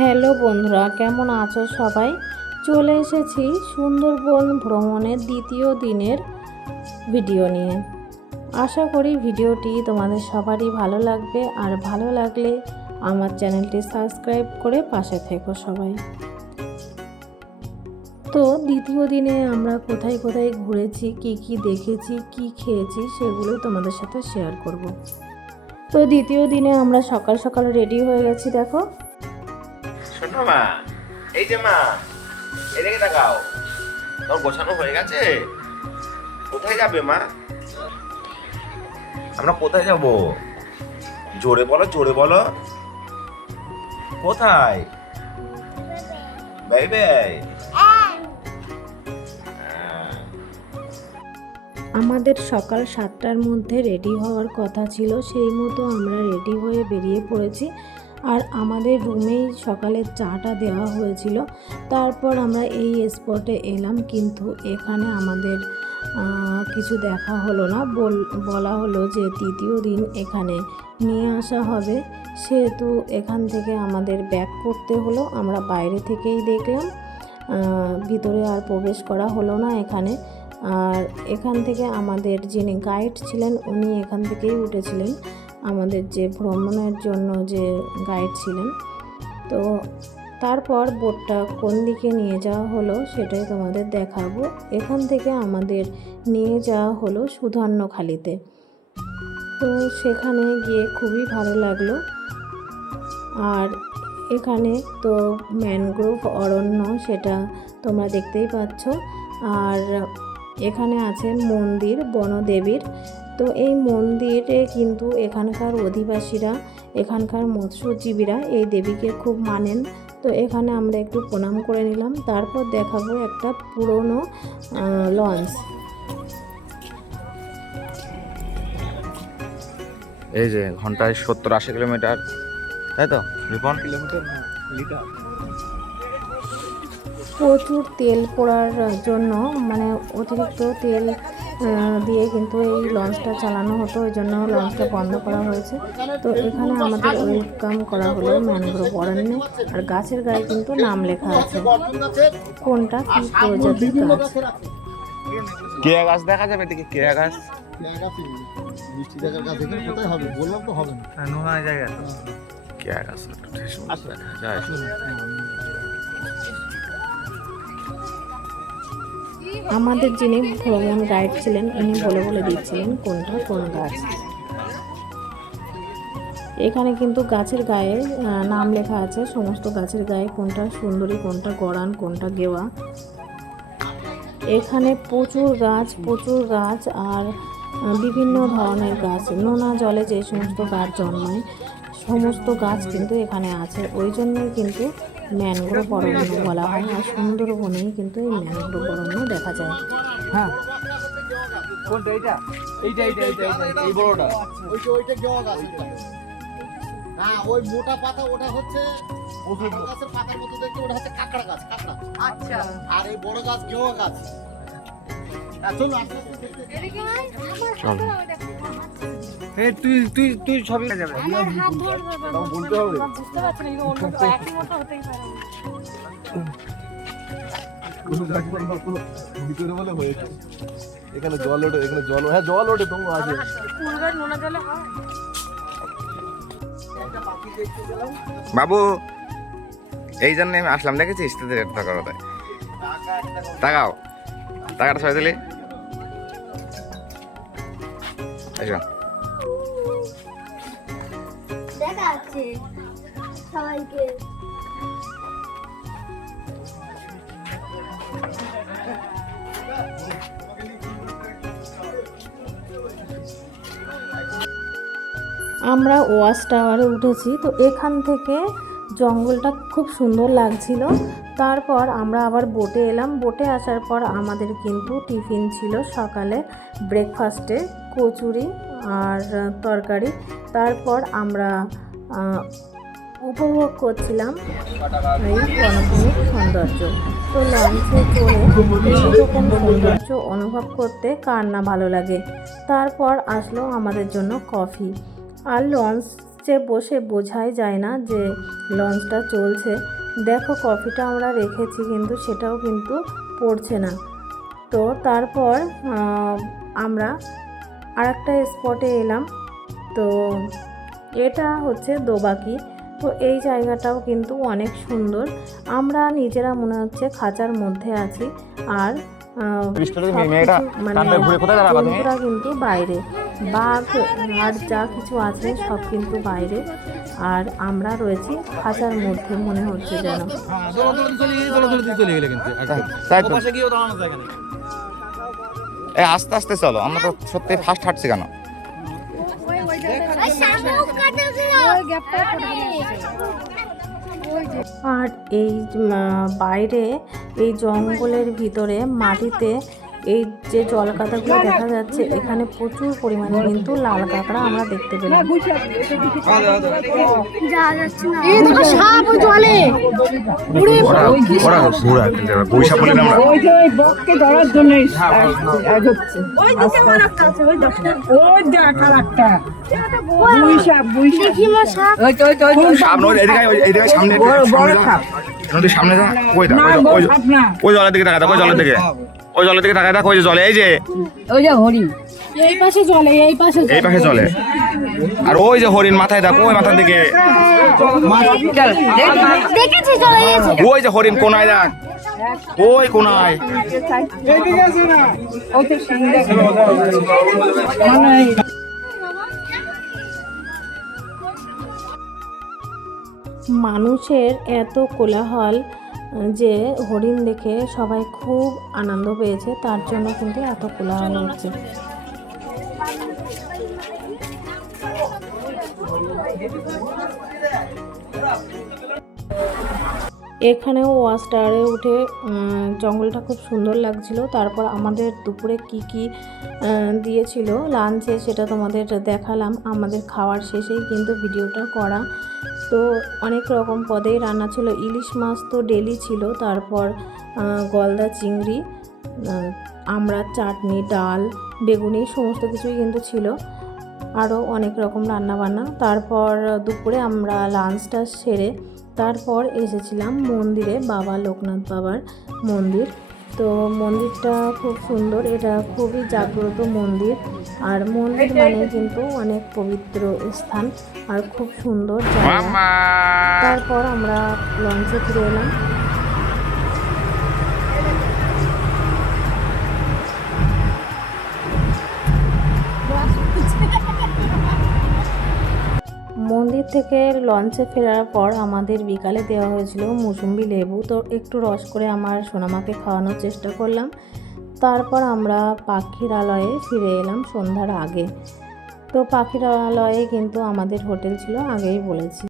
Hello বন্ধুরা, কেমন আছো সবাই? চলে এসেছি সুন্দরবন ভ্রমণের দ্বিতীয় দিনের ভিডিও নিয়ে। আশা করি ভিডিওটি তোমাদের সবারই ভালো লাগবে, আর ভালো লাগলে আমার চ্যানেলটি সাবস্ক্রাইব করে পাশে থেকো সবাই। তো দ্বিতীয় দিনে আমরা কোথায় কোথায় ঘুরেছি, কি কি দেখেছি, কি খেয়েছি সেগুলো তোমাদের সাথে শেয়ার করব। তো দ্বিতীয় দিনে আমরা সকাল সকাল রেডি হয়ে গেছি, দেখো। শোনো মা, এই যে মা, এদিকে তাকাও। তোর গোছানো হয়ে গেছে? কোথায় যাবে মা? আমরা কোথায় যাব? জোরে বলো জোরে বলো। কোথায়? Bye bye. আমাদের সকাল সাতটার মধ্যে রেডি হওয়ার কথা ছিল, সেই মতো আমরা রেডি হয়ে বেরিয়ে পড়েছি। আর আমাদের রুমেই সকালের চাটা দেওয়া হয়েছিল। তারপর আমরা এই স্পটে এলাম, কিন্তু এখানে আমাদের কিছু দেখা হলো না। বল- বলা হলো যে তৃতীয় দিন এখানে নিয়ে আসা হবে। সেহেতু এখান থেকে আমাদের ব্যাক করতে হলো। আমরা বাইরে থেকেই দেখলাম। ভিতরে আর প্রবেশ করা হলো না এখানে। আর এখান থেকে আমাদের যিনি গাইড ছিলেন, উনি এখান থেকেই উঠেছিলেন। আমাদের যে ভ্রমণের জন্য যে গাইড ছিলেন। তো তারপর বোটটা কোন দিকে নিয়ে যাওয়া হলো সেটাই তোমাদের দেখাবো। এখান থেকে আমাদের নিয়ে যাওয়া হলো সুধর্ণখালিতে। তো সেখানে গিয়ে খুবই ভালো লাগল। আর এখানে তো ম্যানগ্রোভ অরণ্য সেটা তোমরা দেখতেই পাচ্ছ। আর এখানে আছে মন্দির বনদেবীর। তো এই মন্দিরে কিন্তু এখানকার অধিবাসীরা এখানকার মৎস্যজীবীরা এই দেবীকে খুব মানেন। তো এখানে আমরা একটু প্রণাম করে নিলাম তারপর দেখাবো একটা পুরনো লঞ্চ। এই যে ঘন্টায় সত্তর আশি কিলোমিটার তাই তো? রিপন? Kilometre litre. প্রচুর তেল পোড়ার জন্য মানে অতিরিক্ত তেল দিয়ে কিন্তু এই লঞ্চটা চালানো হতো ওই জন্য লঞ্চটা বন্ধ করা হয়েছে। তো এখানে আমাদের ওয়েলকাম করা হলো ম্যানগ্রোভ অরণ্যে আর গাছের গায়ে কিন্তু নাম লেখা আছে। কোনটা? কি প্রজাতির গাছ? কেয়া গাছ দেখা যাবে এদিকে? কেয়া গাছ? মিষ্টি জায়গার কাছে এখানে কোথায় হবে? বললাম তো হবে না। নোনা জায়গা। কেয়া গাছ দেখা যায়। আমাদের যিনি ভ্রমণ গাইড ছিলেন, উনি বলে বলে দিচ্ছিলেন কোনটা, কোন গাছ। এখানে কিন্তু গাছের গায়ে নাম লেখা আছে, সমস্ত গাছের গায়ে কোনটা সুন্দরী, কোনটা গড়ান, কোনটা গেওয়া। এখানে প্রচুর গাছ প্রচুর গাছ, আর বিভিন্ন ধরনের গাছ, নোনা জলে যে সমস্ত গাছ জন্মায়, সমস্ত গাছ কিন্তু এখানে আছে। ওই জন্যই কিন্তু ম্যানগ্রোভ অরণ্য বলা হয় আর সুন্দরবনেই কিন্তু এই ম্যানগ্রোভ অরণ্য দেখা যায়। কোনটা এইটা? এইটা এইটা এইটা এইটা, এই বড়টা। ওই যে ওইটা গেওয়া গাছ না ওই মোটা পাতা ওটা হচ্ছে গাছের পাতার মতো দেখতে ওটা হচ্ছে কাঁকড়া গাছ কাঁকড়া। আচ্ছা। আর এই বড় গাছ গেওয়া গাছ। চলো। এই তুই তুই তুই সবই যাবে। আমার হাত ধরে ধরে বলতে হবে। বুঝতে পারছি না কিন্তু অন্য একই মতো হতেই পারে। না। কোনো গাছ না, কোনো ভিতরে বলে হয়েছে। এখানে জল ওঠে এখানে জল হ্যাঁ জল ওঠে তবু আছে। হয়? বাবু এই জন্য আমি আসলাম দেখেছিস তোদের টাকা কোথায় তাকাও। টাকাটা সবাই দিলি। এসো। যাচ্ছে সবাইকে। আমরা ওয়াশ টাওয়ারে উঠেছি, তো এখান থেকে জঙ্গলটা খুব সুন্দর লাগছিল। তারপর আমরা আবার বোটে এলাম। বোটে আসার পর আমাদের কিন্তু টিফিন ছিল সকালে ব্রেকফাস্টে কচুরি আর তরকারি। তারপর আমরা উপভোগ করছিলাম এই বনভূমির সৌন্দর্য। তো লঞ্চে চড়ে এইরকম সৌন্দর্য অনুভব করতে কার না ভালো লাগে? তারপর আসলো আমাদের জন্য কফি। আর লঞ্চ বসে বোঝাই যায় না যে লঞ্চটা চলছে। দেখো, কফিটা আমরা রেখেছি, কিন্তু সেটাও কিন্তু পড়ছে না। তো তারপর আমরা আরেকটা স্পটে এলাম। তো এটা হচ্ছে দোবাকি তো এই জায়গাটাও কিন্তু অনেক সুন্দর আমরা নিজেরা মনে হচ্ছে খাঁচার মধ্যে আছি আর মানে? জন্তুরা কিন্তু বাইরে বাঘ আর যা কিছু আছে সব কিন্তু বাইরে আর আমরা রয়েছি খাঁচার মধ্যে মনে হচ্ছে যেন আস্তে আস্তে চলো আমরা তো সত্যি ফার্স্ট হাঁটছি কেন আর এই বাইরে এই জঙ্গলের ভিতরে মাটিতে এই যে জল জলকাদাগুলো দেখা যাচ্ছে এখানে প্রচুর পরিমাণে কিন্তু লাল কাঁকড়া আমরা দেখতে পেলাম ওই ওই বুই সাপ বুই সাপ তো তো এদিকে এদিকে সামনে বড়। সাপ নদীর সামনে যা জলের দিকে তাকায় দেখ ওই জলের দিকে ওই জলের দিকে তাকায় দেখ ওই যে জলে এই যে ওই যে হরিণ এই পাশে জলে এই পাশে এই পাশে চলে আর ওই যে হরিণ মাথায় দেখ। ওই মাথার দিকে ওই যে হরিণ কোনায়। দেখ ওই কোনায় মানুষের এত কোলাহল যে হরিণ দেখে সবাই খুব আনন্দ পেয়েছে তার জন্য কিন্তু এত কোলাহল হচ্ছে। এখানেও ওয়াচ টাওয়ারে উঠে জঙ্গলটা খুব সুন্দর লাগছিল। তারপর আমাদের দুপুরে কি কি দিয়েছিল লাঞ্চে সেটা তোমাদের দেখালাম। আমাদের খাওয়ার শেষেই কিন্তু ভিডিওটা করা। তো অনেক রকম পদেই রান্না ছিল। ইলিশ মাছ তো ডেলি ছিল তারপর গলদা চিংড়ি আহ, আমড়ার চাটনি ডাল বেগুনি সমস্ত কিছুই কিন্তু ছিল। আরও অনেক রকম রান্না বান্না তারপর দুপুরে আমরা লাঞ্চটা সেরে তারপর এসেছিলাম মন্দিরে বাবা লোকনাথ বাবার মন্দির। তো মন্দিরটা খুব সুন্দর এটা খুবই জাগ্রত মন্দির। আর মন্দির মানে কিন্তু অনেক পবিত্র স্থান আর খুব সুন্দর তারপর আমরা লঞ্চে ফিরে এলাম। থেকে লঞ্চে ফেরার পর আমাদের বিকালে দেওয়া হয়েছিল মুসুম্বি লেবু। তো একটু রস করে আমার সোনামাকে খাওয়ানোর চেষ্টা করলাম। তারপর আমরা পাখিরালয়ে ফিরে এলাম সন্ধ্যার আগে। তো পাখিরালয়ে কিন্তু আমাদের হোটেল ছিল আগেই বলেছি।